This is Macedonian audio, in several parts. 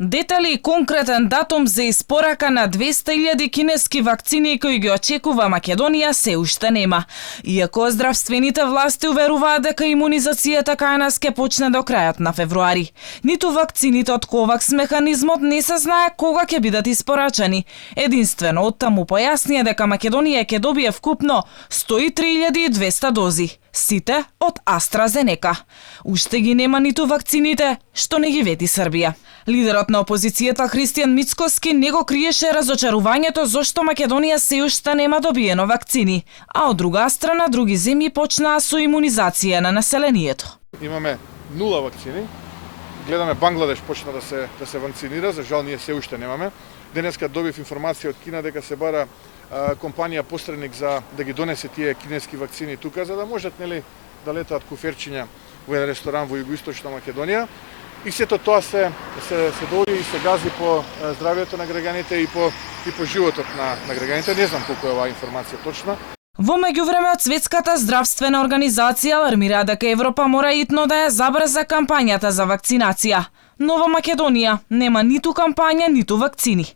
Детали и конкретен датум за испорака на 200.000 кинески вакцини кои ги очекува Македонија се уште нема. Иако здравствените власти уверуваат дека имунизацијата кај нас ќе почне до крајот на февруари. Ниту вакцините од Ковакс механизмот не се знае кога ќе бидат испорачани. Единствено оттаму појаснија дека Македонија ќе добие вкупно 103.200 дози. Сите од AstraZeneca. Уште ги нема ниту вакцините, што не ги вети Србија. Лидерот на опозицијата Христијан Мицкоски не го криеше разочарувањето зошто Македонија се уште нема добиено вакцини, а од друга страна други земји почнаа со имунизација на населението. Имаме 0 вакцини. Гледаме Бангладеш почна да се вакцинира, за жал ние се уште немаме. Денеска добив информација од Кина дека се бара компанија посредник за да ги донесе тие кинески вакцини тука, за да можат да летаат куферчиња во еден ресторан во југоисточна Македонија. И сето тоа се дојде и се гази по здравјето на граѓаните и по животот на граѓаните. Не знам колку е оваа информација точна. Во меѓувреме, Светската здравствена организација алармира дека Европа мора итно да ја забрза кампањата за вакцинација. Но во Македонија нема ниту кампања, ниту вакцини.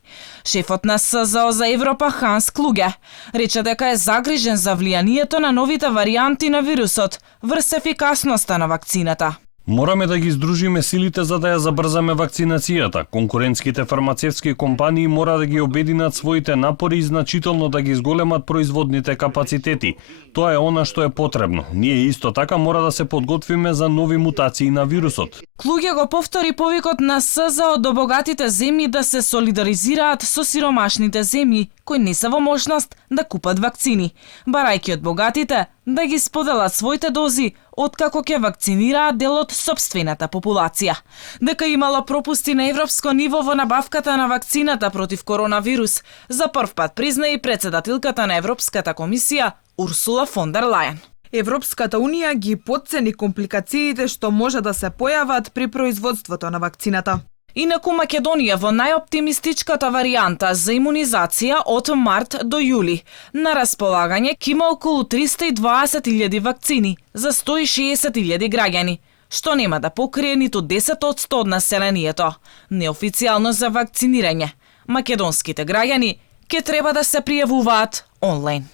Шефот на СЗО за Европа Ханс Клуге рече дека е загрижен за влијанието на новите варијанти на вирусот врз ефикасноста на вакцината. Мораме да ги издружиме силите за да ја забрзаме вакцинацијата. Конкурентските фармацевтски компании мора да ги обединат своите напори и значително да ги изголемат производните капацитети. Тоа е она што е потребно. Ние исто така мора да се подготвиме за нови мутации на вирусот. Клуге го повтори повикот на СЗО до богатите земји да се солидаризираат со сиромашните земји кои не се во можност да купат вакцини, барајќи од богатите да ги споделат своите дози откако ќе вакцинираат дел од сопствената популација. Дека имало пропусти на европско ниво во набавката на вакцината против коронавирус, за прв пат призна и председателката на Европската комисија Урсула фон дер Лајен. Европската унија ги потцени компликациите што може да се појават при производството на вакцината. Инаку Македонија во најоптимистичката варијанта за имунизација од март до јули на располагање ќе има околу 320.000 вакцини за 160.000 граѓани, што нема да покрие ниту 10% од населението. Неофицијално за вакцинирање, македонските граѓани ќе треба да се пријавуваат онлайн.